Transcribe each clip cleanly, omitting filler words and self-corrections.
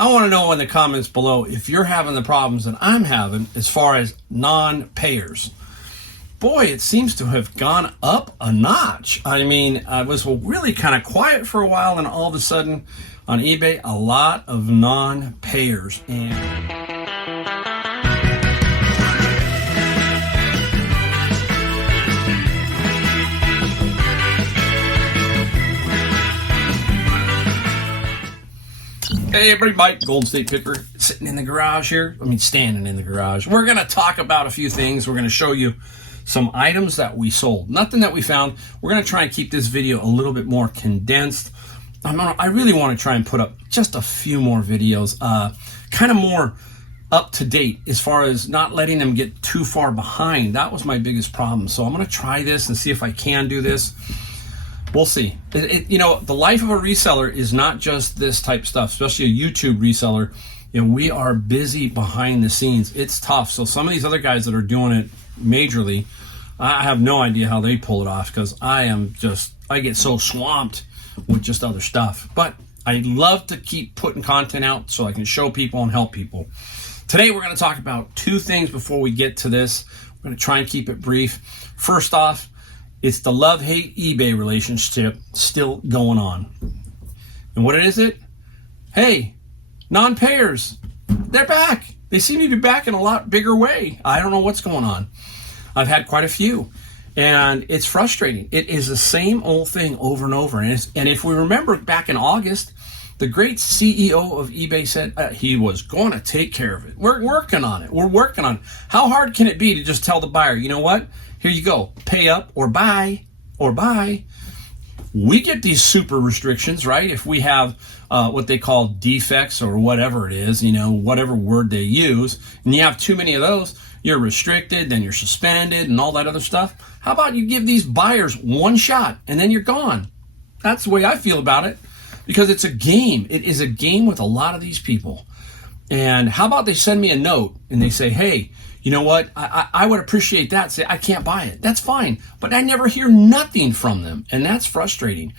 I want to know in the comments below if you're having the problems that I'm having as far as non-payers. Boy, it seems to have gone up a notch. I mean, I was really kind of quiet for a while, and all of a sudden on eBay, a lot of non-payers. And hey everybody, Mike, Golden State Picker, sitting in the garage here. Standing in the garage. We're going to talk about a few things. We're going to show you some items that we sold. Nothing that we found. We're going to try and keep this video a little bit more condensed. I really want to try and put up just a few more videos, kind of more up to date as far as not letting them get too far behind. That was my biggest problem. So I'm going to try this and see if I can do this. We'll see. The life of a reseller is not just this type of stuff, especially a YouTube reseller. We are busy behind the scenes. It's tough. So some of these other guys that are doing it majorly, I have no idea how they pull it off, because I get so swamped with just other stuff. But I love to keep putting content out so I can show people and help people. Today we're going to talk about two things before we get to this. We're going to try and keep it brief. First off, it's the love-hate eBay relationship still going on. And what is it? Hey, non-payers, they're back. They seem to be back in a lot bigger way. I don't know what's going on. I've had quite a few, and it's frustrating. It is the same old thing over and over. And if we remember back in August, the great CEO of eBay said he was going to take care of it. We're working on it. We're working on it. How hard can it be to just tell the buyer, you know what? Here you go. Pay up or buy or buy. We get these super restrictions, right? If we have what they call defects or whatever it is, whatever word they use, and you have too many of those, you're restricted, then you're suspended and all that other stuff. How about you give these buyers one shot and then you're gone? That's the way I feel about it, because it's a game. It is a game with a lot of these people. And how about they send me a note and they say, hey, you know what? I would appreciate that. Say, I can't buy it. That's fine. But I never hear nothing from them. And that's frustrating.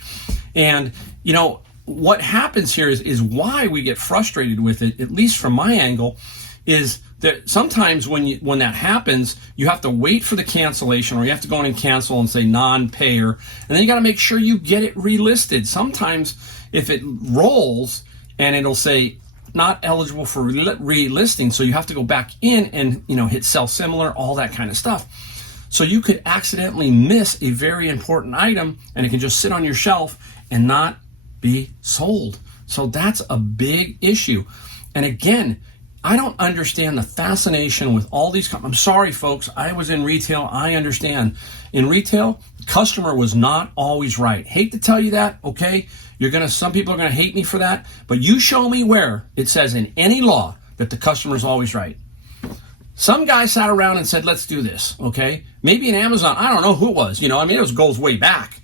And, what happens here is why we get frustrated with it, at least from my angle, is that sometimes when that happens, you have to wait for the cancellation, or you have to go in and cancel and say non-payer. And then you got to make sure you get it relisted. Sometimes if it rolls and it'll say, not eligible for relisting, so you have to go back in and hit sell similar, all that kind of stuff. So you could accidentally miss a very important item, and it can just sit on your shelf and not be sold. So that's a big issue. And again, I don't understand the fascination with all these. I'm sorry, folks. I was in retail. I understand. In retail, the customer was not always right. Hate to tell you that, okay? Some people are gonna hate me for that, but you show me where it says in any law that the customer is always right. Some guy sat around and said, let's do this, okay? Maybe in Amazon, I don't know who it was, it goes way back.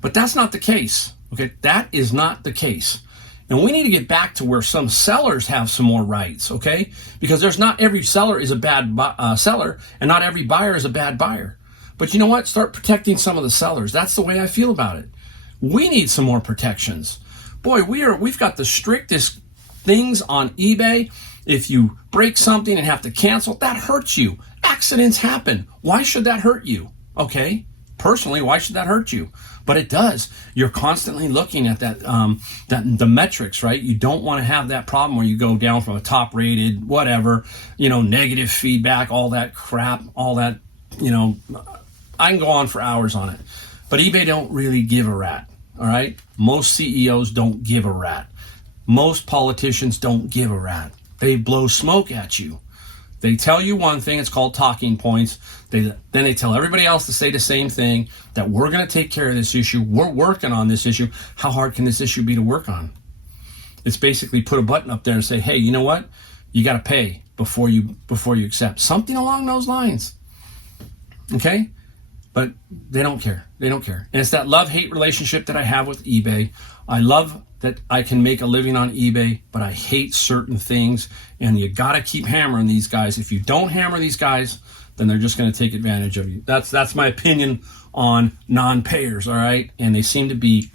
But that's not the case, okay? That is not the case. And we need to get back to where some sellers have some more rights, okay? Because not every seller is a bad seller, and not every buyer is a bad buyer. But you know what? Start protecting some of the sellers. That's the way I feel about it. We need some more protections. Boy, we've got the strictest things on eBay. If you break something and have to cancel, that hurts you. Accidents happen. Why should that hurt you? Okay, personally, why should that hurt you? But it does. You're constantly looking at the metrics, right? You don't want to have that problem where you go down from a top rated, whatever, negative feedback, all that crap, all that, I can go on for hours on it. But eBay don't really give a rat, all right? Most CEOs don't give a rat. Most politicians don't give a rat. They blow smoke at you. They tell you one thing, it's called talking points. Then they tell everybody else to say the same thing, that we're going to take care of this issue. We're working on this issue. How hard can this issue be to work on? It's basically put a button up there and say, hey, you know what? You got to pay before you accept. Something along those lines, okay? But they don't care. They don't care. And it's that love-hate relationship that I have with eBay. I love that I can make a living on eBay, but I hate certain things. And you got to keep hammering these guys. If you don't hammer these guys, then they're just going to take advantage of you. That's my opinion on non-payers, all right? And they seem to be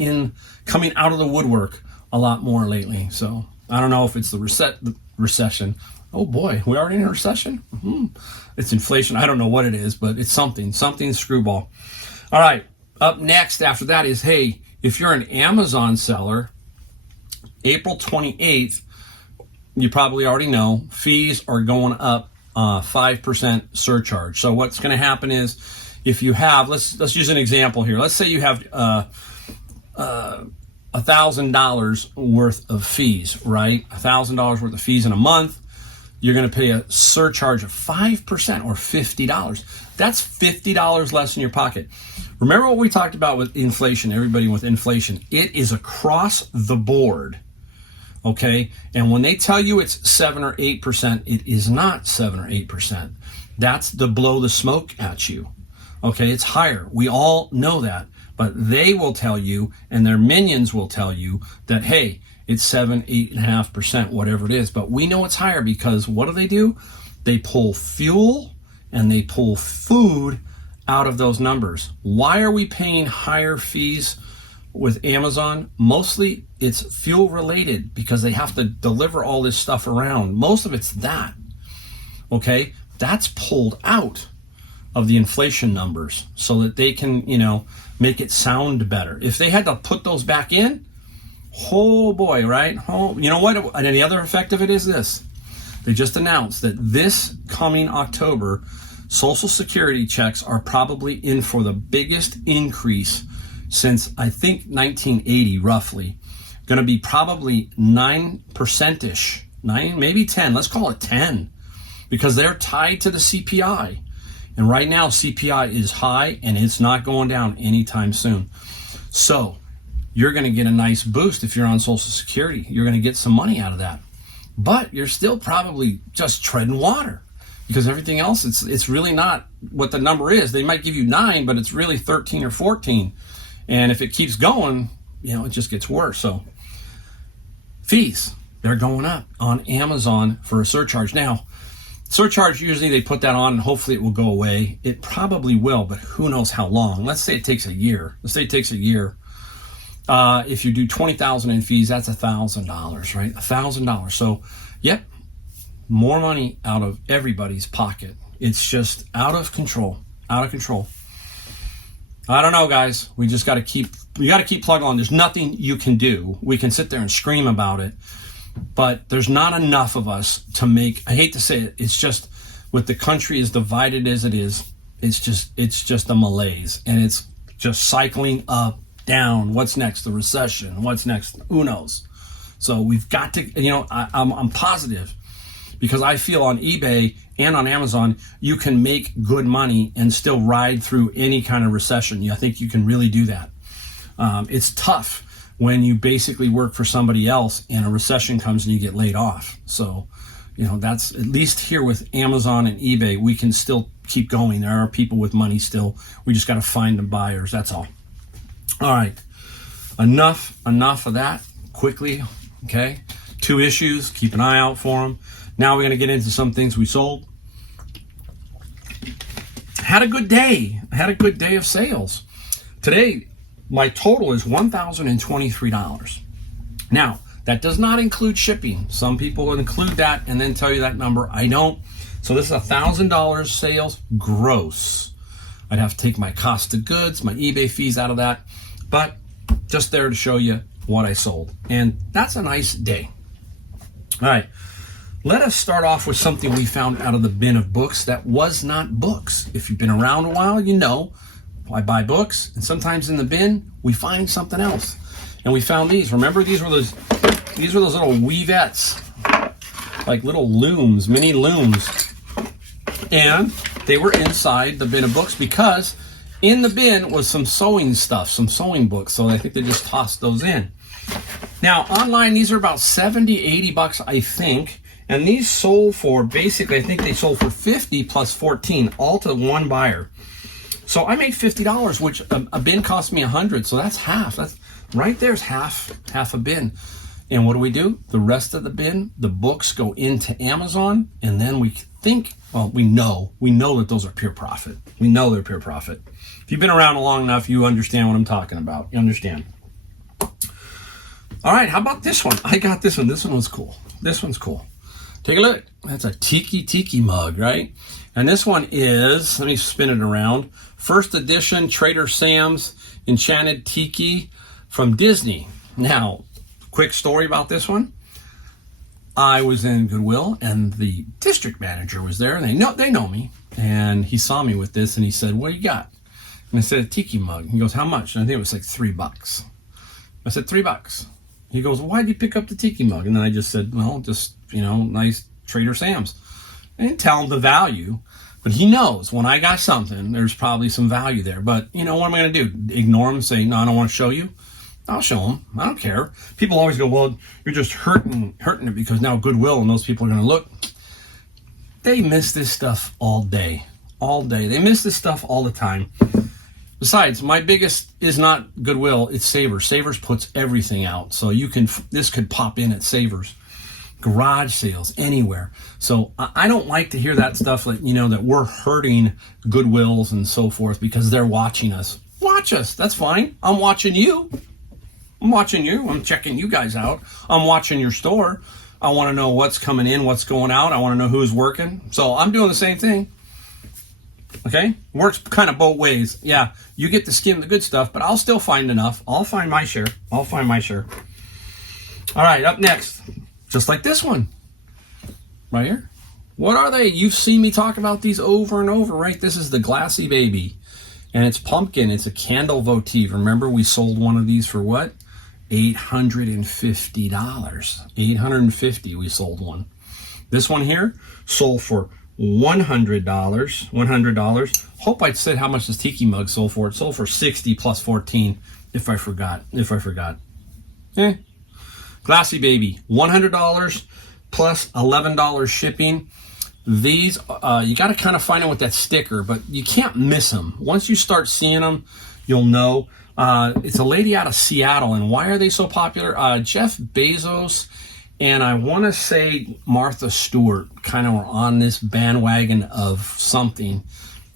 coming out of the woodwork a lot more lately. So I don't know if it's the recession. Oh boy, we already in a recession? It's inflation. I don't know what it is, but it's something screwball. All right, up next after that is, hey, if you're an Amazon seller, April 28th, you probably already know, fees are going up 5% surcharge. So what's going to happen is, if you have, let's use an example here. Let's say you have $1,000 worth of fees, right? $1,000 worth of fees in a month. You're going to pay a surcharge of 5% or $50. That's $50 less in your pocket. Remember what we talked about with inflation, everybody with inflation. It is across the board, okay? And when they tell you it's 7 or 8%, it is not 7 or 8%. That's the blow the smoke at you, okay? It's higher. We all know that. But they will tell you, and their minions will tell you that, hey, it's 7, 8.5%, whatever it is. But we know it's higher because what do? They pull fuel and they pull food out of those numbers. Why are we paying higher fees with Amazon? Mostly it's fuel related because they have to deliver all this stuff around. Most of it's that, okay? That's pulled out of the inflation numbers so that they can, make it sound better. If they had to put those back in, oh boy, right? Oh, you know what? And the other effect of it is this. They just announced that this coming October, Social Security checks are probably in for the biggest increase since, I think, 1980, roughly. Going to be probably 9%-ish, 9, maybe 10. Let's call it 10, because they're tied to the CPI. And right now, CPI is high, and it's not going down anytime soon. So you're going to get a nice boost if you're on Social Security. You're going to get some money out of that. But you're still probably just treading water, because everything else, it's really not what the number is. They might give you 9, but it's really 13 or 14. And if it keeps going, it just gets worse. So fees, they're going up on Amazon for a surcharge. Now, surcharge, usually they put that on and hopefully it will go away. It probably will, but who knows how long. Let's say it takes a year. If you do $20,000 in fees, that's $1,000, right? $1,000. So, yep, more money out of everybody's pocket. It's just out of control. I don't know, guys. We just got to keep plugging on. There's nothing you can do. We can sit there and scream about it, but there's not enough of us to make, I hate to say it, it's just, with the country as divided as it is, it's just a malaise, and it's just cycling up, down. What's next? The recession. What's next? Who knows? So we've got to, I'm positive, because I feel on eBay and on Amazon, you can make good money and still ride through any kind of recession. I think you can really do that. It's tough when you basically work for somebody else and a recession comes and you get laid off. So, that's, at least here with Amazon and eBay, we can still keep going. There are people with money still. We just got to find the buyers. That's all. All right. Enough of that. Quickly. Okay. 2 issues. Keep an eye out for them. Now we're going to get into some things we sold. Had a good day. Of sales. Today, my total is $1,023. Now, that does not include shipping. Some people will include that and then tell you that number. I don't. So this is $1,000 sales gross. I'd have to take my cost of goods, my eBay fees out of that, but just there to show you what I sold. And that's a nice day. All right. Let us start off with something we found out of the bin of books that was not books. If you've been around a while, you know I buy books, and sometimes in the bin we find something else. And we found these. Remember, these were those little weavettes, like little looms, mini looms. And they were inside the bin of books because in the bin was some sewing stuff, some sewing books. So I think they just tossed those in. Now, online, these are about $70, $80, I think. And these sold for, basically, I think they sold for $50 plus $14, all to one buyer. So I made $50, which a bin cost me $100. So that's half. That's right there's half a bin. And what do? The rest of the bin, the books go into Amazon, and then we think, well, we know that those are pure profit. We know they're pure profit. If you've been around long enough, you understand what I'm talking about. You understand. All right, how about this one? I got this one. This one was cool. This one's cool. Take a look. That's a tiki mug, right? And this one is, let me spin it around, first edition Trader Sam's Enchanted Tiki from Disney. Now, quick story about this one. I was in Goodwill and the district manager was there, and they know me, and he saw me with this and he said, "What do you got?" And I said, "A tiki mug." He goes, "How much?" And I think it was like $3. I said, $3. He goes, "Why did you pick up the tiki mug?" And then I just said, "Well, just, nice Trader Sam's." I didn't tell him the value, but he knows when I got something, there's probably some value there. But, what am I going to do? Ignore him and say, "No, I don't want to show you"? I'll show them. I don't care. People always go, "Well, you're just hurting it because now Goodwill and those people are going to look." They miss this stuff all day. All day. They miss this stuff all the time. Besides, my biggest is not Goodwill, it's Savers. Savers puts everything out. So this could pop in at Savers. Garage sales, anywhere. So I don't like to hear that stuff like, that we're hurting Goodwills and so forth because they're watching us. Watch us. That's fine. I'm watching you. I'm checking you guys out. I'm watching your store. I want to know what's coming in, what's going out. I want to know who's working. So I'm doing the same thing. Okay? Works kind of both ways. Yeah, you get to skim the good stuff, but I'll still find enough. I'll find my share. All right, up next. Just like this one. Right here. What are they? You've seen me talk about these over and over, right? This is the Glassy Baby. And it's pumpkin. It's a candle votive. Remember, we sold one of these for what? $850. $850 we sold one. This one here sold for $100. Hope I'd said how much this tiki mug sold for. It sold for $60 plus 14 if I forgot. Glassy Baby, $100 plus $11 shipping. These, you got to kind of find them with that sticker, but you can't miss them. Once you start seeing them, you'll know. It's a lady out of Seattle, and why are they so popular? Jeff Bezos and I want to say Martha Stewart kind of were on this bandwagon of something,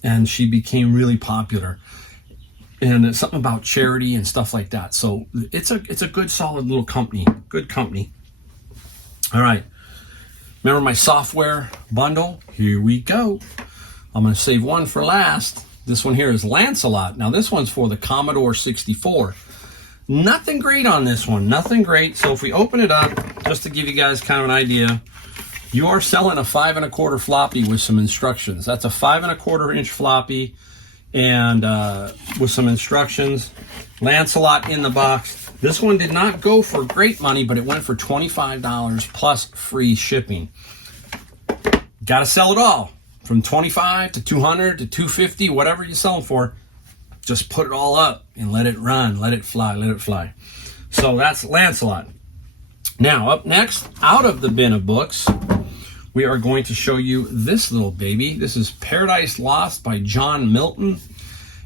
and she became really popular. And it's something about charity and stuff like that. So it's a good, solid little company. Good company. All right. Remember my software bundle? Here we go. I'm going to save one for last. This one here is Lancelot. Now this one's for the Commodore 64. Nothing great on this one. Nothing great. So if we open it up, just to give you guys kind of an idea, you are selling a 5 1/4 floppy with some instructions. That's a 5 1/4 inch floppy and with some instructions. Lancelot in the box. This one did not go for great money, but it went for $25 plus free shipping. Got to sell it all. From $25 to $200 to $250, whatever you sell them for, just put it all up and let it run, let it fly. So that's Lancelot. Now, up next, out of the bin of books, we are going to show you this little baby. This is Paradise Lost by John Milton.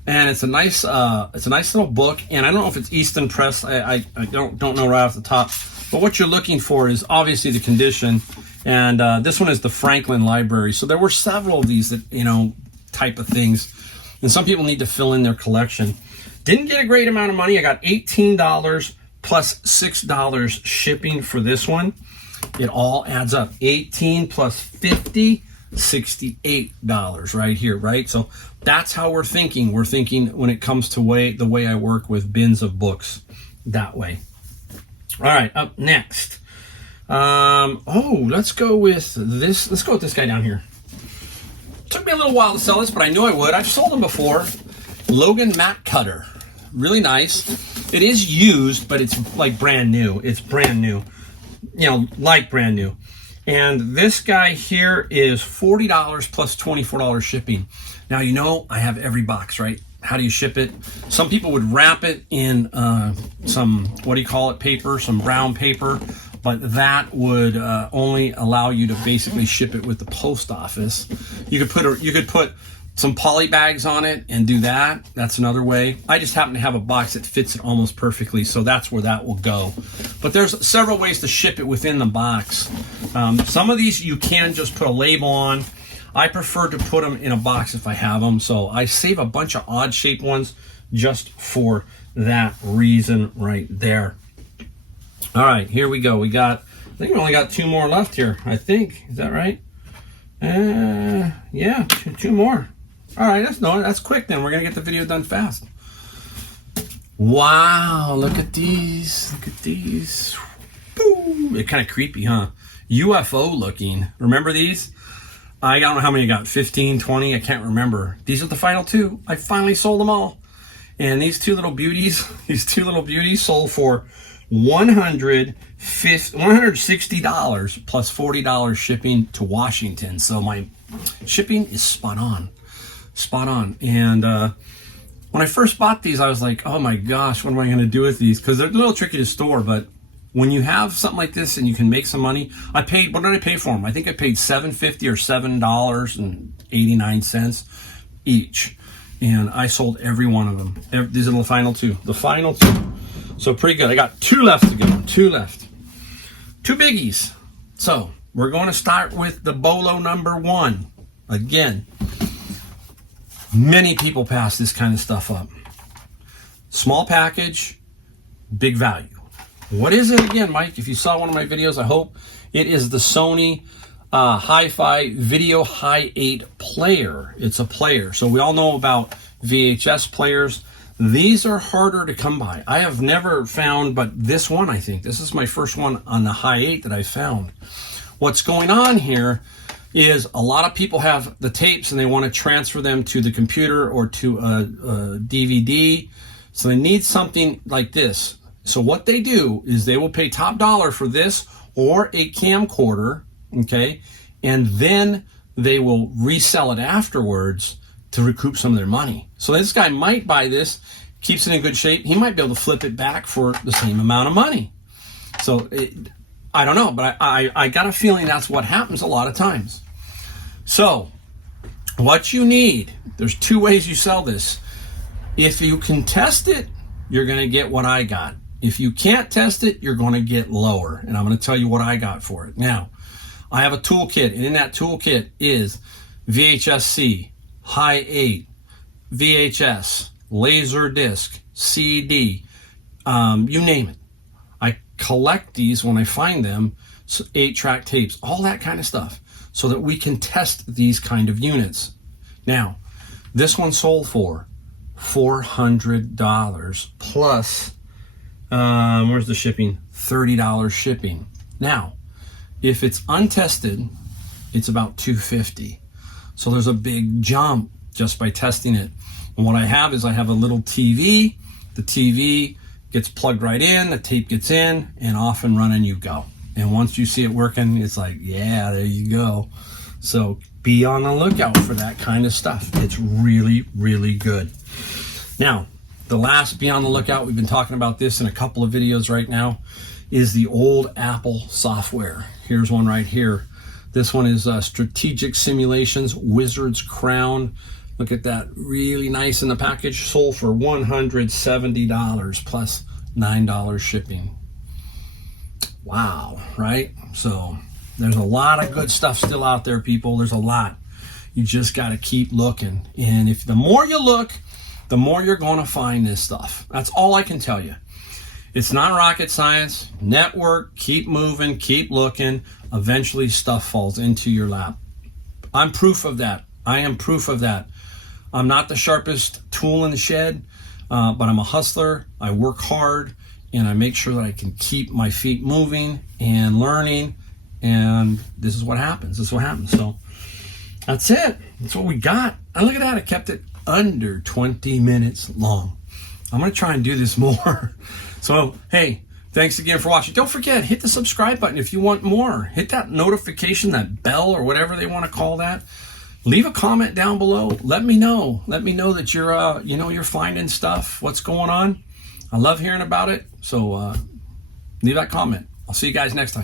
And it's a nice little book. And I don't know if it's Easton Press. I don't know right off the top. But what you're looking for is obviously the condition. And this one is the Franklin Library. So there were several of these that, type of things. And some people need to fill in their collection. Didn't get a great amount of money. I got $18 plus $6 shipping for this one. It all adds up. 18 plus 50, $68 right here, right? So that's how we're thinking. We're thinking when it comes to the way I work with bins of books, that way. All right, up next. Let's go with this. Let's go with this guy down here. Took me a little while to sell this, but I knew I would. I've sold them before. Logan Mat Cutter. Really nice. It is used, but it's like brand new. It's brand new. Like brand new. And this guy here is $40 plus $24 shipping. Now, I have every box, right? How do you ship it? Some people would wrap it in some, paper, some brown paper. But that would only allow you to basically ship it with the post office. You could put some poly bags on it and do that. That's another way. I just happen to have a box that fits it almost perfectly, so that's where that will go. But there's several ways to ship it within the box. Some of these you can just put a label on. I prefer to put them in a box if I have them, so I save a bunch of odd shaped ones just for that reason right there. All right, here we go. I think we only got 2 more left here. I think, is that right? Yeah, two more. All right, that's quick then. We're gonna get the video done fast. Wow, look at these. Look at these. Boom. They're kind of creepy, huh? UFO looking. Remember these? I don't know how many I got. 15, 20, I can't remember. These are the final 2. I finally sold them all. And these two little beauties sold for $160 plus $40 shipping to Washington. So my shipping is spot on. And when I first bought these, I was like, oh my gosh, what am I going to do with these? Because they're a little tricky to store, but when you have something like this and you can make some money, what did I pay for them? I think I paid $7.50 or $7.89 each. And I sold every one of them. These are the final 2. The final 2. So pretty good. I got 2 left to go. 2 left. 2 biggies. So we're going to start with the Bolo number 1. Again, many people pass this kind of stuff up. Small package, big value. What is it again, Mike? If you saw one of my videos, I hope it is the Sony Hi-Fi Video Hi 8 player. It's a player. So we all know about VHS players. These are harder to come by. I have never found, but this one, I think, this is my first one on the Hi 8 that I found. What's going on here is a lot of people have the tapes and they want to transfer them to the computer or to a DVD. So they need something like this. So what they do is they will pay top dollar for this or a camcorder, okay? And then they will resell it afterwards to recoup some of their money. So this guy might buy this, keeps it in good shape. He might be able to flip it back for the same amount of money. So I don't know, but I got a feeling that's what happens a lot of times. So what you need, there's 2 ways you sell this. If you can test it, you're going to get what I got. If you can't test it, you're going to get lower. And I'm going to tell you what I got for it. Now, I have a toolkit, and in that toolkit is VHS-C, Hi 8, VHS, laser disc, CD, you name it. I collect these when I find them, 8-track tapes, all that kind of stuff, so that we can test these kind of units. Now, this one sold for $400 plus, where's the shipping? $30 shipping. Now, if it's untested, it's about $250. So there's a big jump just by testing it. And what I have is I have a little TV. The TV gets plugged right in, the tape gets in, and off and running you go. And once you see it working, it's like, yeah, there you go. So be on the lookout for that kind of stuff. It's really, really good. Now, the last, be on the lookout, we've been talking about this in a couple of videos right now, is the old Apple software. Here's one right here. This one is Strategic Simulations Wizard's Crown. Look at that, really nice in the package. Sold for $170 plus $9 shipping. Wow, right? So there's a lot of good stuff still out there, people. There's a lot. You just got to keep looking. And if the more you look, the more you're going to find this stuff. That's all I can tell you. It's not rocket science. Network, keep moving, keep looking. Eventually stuff falls into your lap. I'm proof of that. I am proof of that. I'm not the sharpest tool in the shed, but I'm a hustler. I work hard, and I make sure that I can keep my feet moving and learning, and this is what happens. This is what happens. So that's it. That's what we got. And look at that. I kept it under 20 minutes long. I'm going to try and do this more. So, hey, thanks again for watching. Don't forget, hit the subscribe button if you want more. Hit that notification, that bell, or whatever they want to call that. Leave a comment down below. Let me know. Let me know that you're, you're finding stuff. What's going on? I love hearing about it. So, leave that comment. I'll see you guys next time.